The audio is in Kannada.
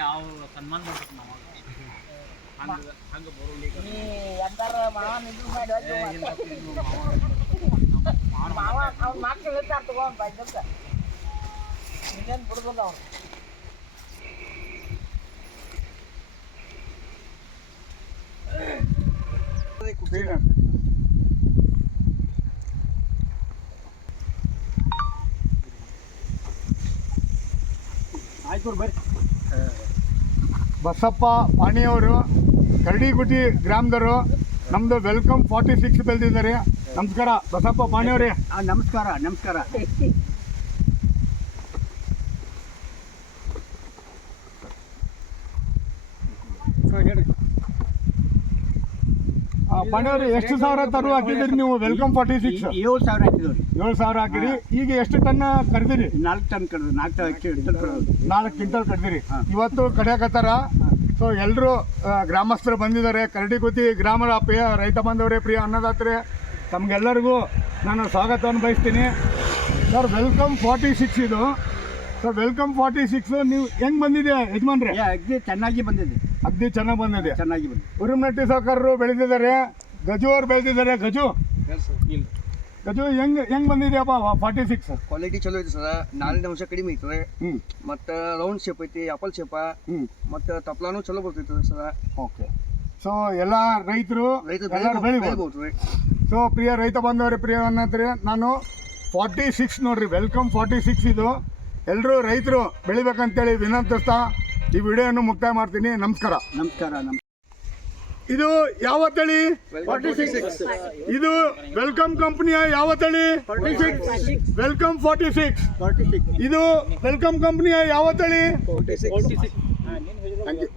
ಯಾವ ಸನ್ಮಾನ ಮಾಡ್ಬೇಕು ನಾವು ಹಂಗೆ ಬರೋಲಿ ಮಕ್ಕಳು ಇರ್ತಾರೆ ತಗೊಂಡ್ ಬಂದ ಇನ್ನೇನು ಬಿಡ್ಬೋದು ಅವ್ರು ಆಯ್ತು ಬರ್ರಿ. ಬಸಪ್ಪ ಪಾಣಿಯವರು ಕರಡಿಗುಡಿ ಗ್ರಾಮದವರು ನಮ್ಮದು ವೆಲ್ಕಮ್ 46 ಬೆಳೆದಿದ್ದಾರೆ. ನಮಸ್ಕಾರ ಬಸಪ್ಪ ಪಾಣಿಯವರೇ. ನಮಸ್ಕಾರ ನಮಸ್ಕಾರ. ಹೇಳಿ ಪಾಣಿಯವ್ರೆ, ಎಷ್ಟು ಸಾವಿರ ತರು ಹಾಕಿದಿರಿ ನೀವು? ವೆಲ್ಕಮ್ 46 7,000 ಹಾಕಿದವ್ರಿ. 7,000 ಹಾಕಿರಿ. ಈಗ ಎಷ್ಟು ಟನ್ ಕರೆದಿರಿ? 4 ಟನ್ ಕಡ್ದು 4 ಕ್ವಿಂಟಲ್ ಕಡ್ದಿರಿ. ಇವತ್ತು ಕಡಿಯಾಕತ್ತಾರ. ಸೊ ಎಲ್ಲರೂ ಗ್ರಾಮಸ್ಥರು ಬಂದಿದ್ದಾರೆ. ಕರಡಿಗುತ್ತಿ ಗ್ರಾಮದ ಪ್ರಿಯ ರೈತ ಬಾಂಧವರೇ, ಪ್ರಿಯ ಅನ್ನದಾತರೇ, ತಮಗೆಲ್ಲರಿಗೂ ನಾನು ಸ್ವಾಗತವನ್ನು ಬಯಸ್ತೀನಿ. ಸರ್, ವೆಲ್ಕಮ್ 46 ಇದು. ಸರ್, ವೆಲ್ಕಮ್ 46 ನೀವು ಹೆಂಗೆ ಬಂದಿದೆ ಯಜಮಾನ್ರೆ? ಅಗ್ದಿ ಚೆನ್ನಾಗಿ ಬಂದಿದೆ. ಅಗ್ದಿ ಚೆನ್ನಾಗಿ ಬಂದಿದೆ. ಚೆನ್ನಾಗಿ ಬಂದಿದೆ. ಉರುಮನಟ್ಟಿ ಸಾವುಕಾರರು ಬೆಳೆದಿದ್ದಾರೆ. ಗಜು ಅವ್ರು ಬೆಳೆದಿದ್ದಾರೆ. ಗಜು ಹೆಂಗ್ ಬಂದಿದೆಯಪ್ಪ 46? ಕ್ವಾಲಿಟಿ ಚಲೋ ಐತಿ ಸರ್. ನಾರಿನ ಅಂಶ ಕಡಿಮೆ ಐತದೆ. ಮತ್ತು ರೌಂಡ್ ಶೇಪ್ ಐತಿ, ಆಪಲ್ ಶೇಪ, ಮತ್ತು ತಪ್ಲಾನು ಚಲೋ ಬರ್ತೈತದೆ ಸರ್. ಓಕೆ. ಸೊ ಎಲ್ಲ ರೈತರು ಬೆಳಿಬೋದು. ಸೊ ಪ್ರಿಯ ರೈತ ಬಾಂಧವರೇ, ಪ್ರಿಯ ಅನ್ನತ್ರೆ, ನಾನು 46 ನೋಡ್ರಿ, ವೆಲ್ಕಮ್ 46 ಇದು. ಎಲ್ಲರೂ ರೈತರು ಬೆಳಿಬೇಕಂತೇಳಿ ವಿನಂತಿಸ್ತಾ ಈ ವಿಡಿಯೋವನ್ನು ಮುಕ್ತಾಯ ಮಾಡ್ತೀನಿ. ನಮಸ್ಕಾರ. ಇದು ಯಾವ ತಳಿ? 46. ಇದು ವೆಲ್ಕಮ್ ಕಂಪನಿಯ ಯಾವ ತಳಿ? 46. ವೆಲ್ಕಮ್ 46. ಇದು ವೆಲ್ಕಮ್ ಕಂಪನಿಯ ಯಾವ ತಳಿ? 46. Thank you.